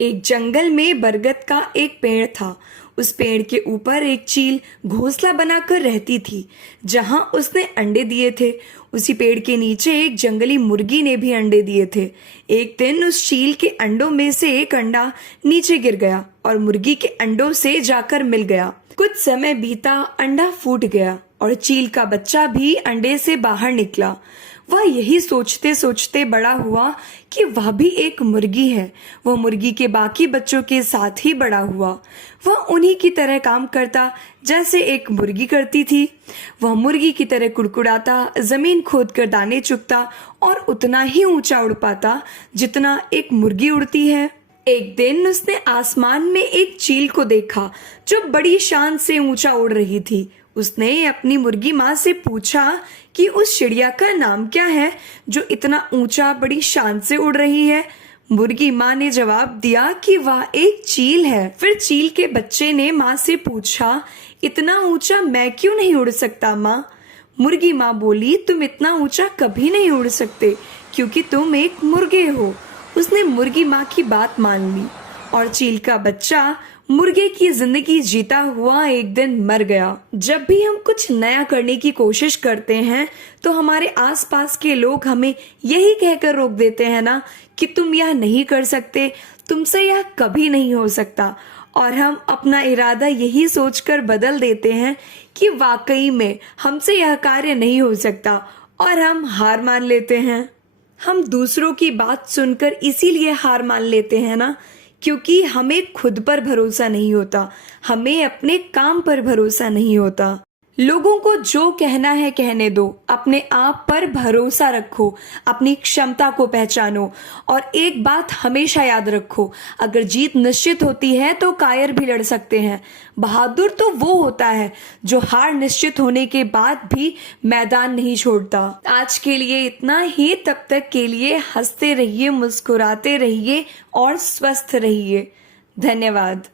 एक जंगल में बरगद का एक पेड़ था। उस पेड़ के ऊपर एक चील घोंसला बनाकर रहती थी, जहां उसने अंडे दिए थे। उसी पेड़ के नीचे एक जंगली मुर्गी ने भी अंडे दिए थे। एक दिन उस चील के अंडों में से एक अंडा नीचे गिर गया और मुर्गी के अंडों से जाकर मिल गया। कुछ समय बीता, अंडा फूट गया और चील का बच्चा भी अंडे से बाहर निकला। वह यही सोचते सोचते बड़ा हुआ कि वह भी एक मुर्गी है। वह मुर्गी के बाकी बच्चों के साथ ही बड़ा हुआ। वह उन्हीं की तरह काम करता जैसे एक मुर्गी करती थी। वह मुर्गी की तरह कुड़कुड़ाता, जमीन खोद कर दाने चुगता और उतना ही ऊंचा उड़ पाता जितना एक मुर्गी उड़ती है। एक दिन उसने आसमान में एक चील को देखा जो बड़ी शान से ऊंचा उड़ रही थी। उसने अपनी मुर्गी माँ से पूछा कि उस चिड़िया का नाम क्या है जो इतना ऊंचा बड़ी शान से उड़ रही है। मुर्गी माँ ने जवाब दिया कि वह एक चील है। फिर चील के बच्चे ने माँ से पूछा, इतना ऊंचा मैं क्यों नहीं उड़ सकता माँ? मुर्गी माँ बोली, तुम इतना ऊंचा कभी नहीं उड़ सकते क्योंकि तुम एक मुर्गे हो। उसने मुर्गी माँ की बात मान ली और चील का बच्चा मुर्गे की जिंदगी जीता हुआ एक दिन मर गया। जब भी हम कुछ नया करने की कोशिश करते हैं तो हमारे आसपास के लोग हमें यही कहकर रोक देते हैं ना कि तुम यह नहीं कर सकते, तुमसे यह कभी नहीं हो सकता। और हम अपना इरादा यही सोचकर बदल देते हैं कि वाकई में हमसे यह कार्य नहीं हो सकता और हम हार मान लेते हैं। हम दूसरों की बात सुनकर इसीलिए हार मान लेते हैं ना, क्योंकि हमें खुद पर भरोसा नहीं होता, हमें अपने काम पर भरोसा नहीं होता। लोगों को जो कहना है कहने दो, अपने आप पर भरोसा रखो, अपनी क्षमता को पहचानो और एक बात हमेशा याद रखो, अगर जीत निश्चित होती है तो कायर भी लड़ सकते हैं। बहादुर तो वो होता है जो हार निश्चित होने के बाद भी मैदान नहीं छोड़ता। आज के लिए इतना ही, तब तक के लिए हंसते रहिए, मुस्कुराते रहिए और स्वस्थ रहिए। धन्यवाद।